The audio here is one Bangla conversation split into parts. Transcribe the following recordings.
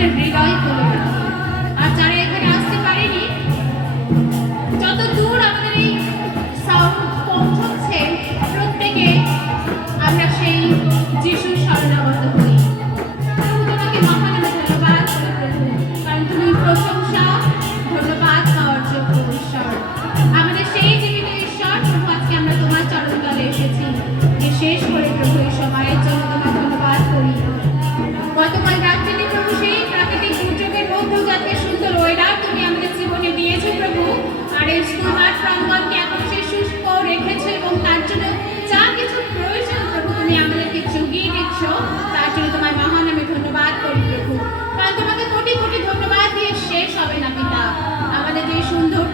আমাদের হৃদয় খুলে রাখি। আর যারা এখানে আসতে পারেনি, যত দূর আমাদের এই সাউন্ড পৌঁছচ্ছে, প্রত্যেকে আমরা সেই যিশুর শরণাগত হই। প্রভু তোমাকে মহান ধন্যবাদ প্রভু, কারণ তুমি প্রশংসা ধন্যবাদ পাওয়ার যোগ্য ঈশ্বর, আমাদের সেই জীবিত ঈশ্বর। প্রভু আজকে আমরা তোমার চরণ তলে এসেছি, বিশেষ করে প্রভু এই সময়ের জন্য তোমার ধন্যবাদ করি। গতকাল রাত্রিতে প্রভু সেই প্রাকৃতিক দুর্যোগের মধ্যেও যাতে সুন্দর ওয়েদার তুমি আমাদের জীবনে দিয়েছো প্রভু, আর এই স্কুল মাঠ প্রাঙ্গণকে এখন সেই শুষ্ক রেখেছো এবং তার জন্য যা কিছু প্রয়োজন প্রভু তুমি আমাদেরকে জুগিয়ে দিচ্ছ, তার জন্য তোমার মহান আমি ধন্যবাদ করি প্রভু। কারণ তোমাকে কোটি কোটি ধন্যবাদ দিয়ে শেষ হবে না পিতা। আমাদের যে সুন্দর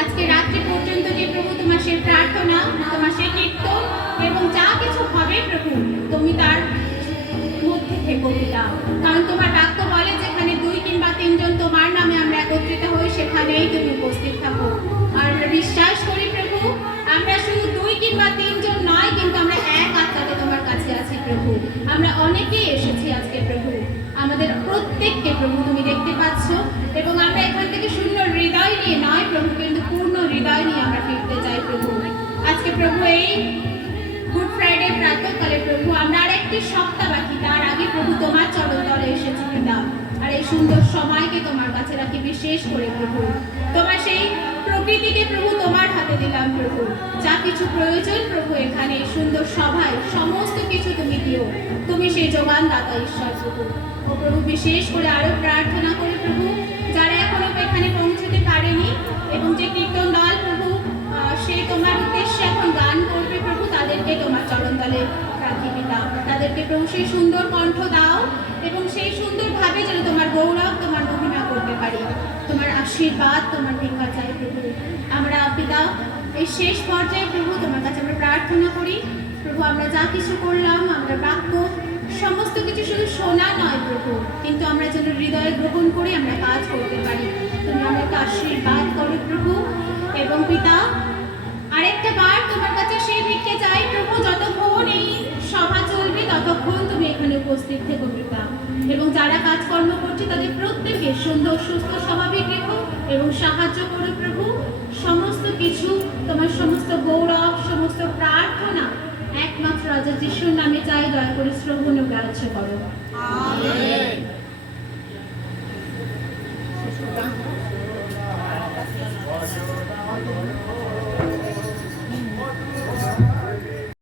আজকে রাত্রি পর্যন্ত যে প্রভু তোমার সেই প্রার্থনা, তোমার সেই কীর্তন এবং যা কিছু হবে প্রভু, তুমি তার মধ্যে থেকো পিতা। কারণ তোমার বাক্য বলে যেখানে 2 কিংবা 3 জন তোমার নামে আমরা একত্রিত হই, সেখানেই তুমি উপস্থিত থাকো। আর আমরা বিশ্বাস করি প্রভু, আমরা শুধু 2 কিংবা 3 জন নয়, কিন্তু আমরা এক আত্মাতে তোমার কাছে আছি প্রভু। আমরা অনেকেই এসেছি আজকে প্রভু, আমাদের প্রত্যেককে প্রভু তুমি দেখতে পাচ্ছ, এবং আমরা এখান থেকে শূন্য হৃদয় নিয়ে নয় প্রভু, কিন্তু পূর্ণ হৃদয় নিয়ে আমরা ফিরতে চাই প্রভু। আজকে প্রভু এই গুড ফ্রাইডে প্রাতঃকালে প্রভু আমরা আর একটি সপ্তাহ বাকি, তার আগে প্রভু তোমার চরণ তলে এসেছি পিতা। আর এই সুন্দর সময়কে তোমার কাছে রাখি বিশেষ করে প্রভু, তোমার সেই প্রকৃতিকে প্রভু তোমার হাতে দিলাম প্রভু। যা কিছু প্রয়োজন প্রভু এখানে এই সুন্দর সভায় সমস্ত কিছু তুমি দিও, তুমি সেই যোগান দাতা ঈশ্বর প্রভু। ও প্রভু বিশেষ করে আরো প্রার্থনা করে প্রভু, যারা এখনো এখানে পৌঁছতে পারেনি এবং যে কীর্তন দল প্রভু সে তোমার উদ্দেশ্যে এখন গান করবে প্রভু, তাদেরকে তোমার চরণতলে রাখি পিতা। তাদেরকে প্রভু সেই সুন্দর কণ্ঠ দাও এবং সেই সুন্দরভাবে যেন তোমার গৌরব তোমার মহিমা করতে পারি। তোমার আশীর্বাদ তোমার ভিক্ষা চাই প্রভু। আমরা পিতা এই শেষ পর্যায়ে প্রভু তোমার কাছে আমরা প্রার্থনা করি প্রভু, আমরা যা কিছু করলাম, আমরা বাক্য সমস্ত কিছু শুধু শোনা নয় প্রভু, কিন্তু আমরা যেন হৃদয়ে গ্রহণ করে আমরা কাজ করতে পারি। তুমি আমাকে আশীর্বাদ করো প্রভু। এবং পিতা আরেকটা বার তোমার কাছে সেই ভিক্ষে চাই প্রভু, যতক্ষণ এই সভা চলবে ততক্ষণ তুমি এখানে উপস্থিত থেকো পিতা। এবং যারা কাজকর্ম করছে তাদের প্রত্যেকে সুন্দর সুস্থ স্বাভাবিক রেখো এবং সাহায্য করো প্রভু। সমস্ত কিছু তোমার সমস্ত গৌরব, সমস্ত প্রার্থনা একমাত্র রাজা যিশুর নামে চাই, দয়া করে শ্রবণ ও গ্রাহ্য করো। আমেন।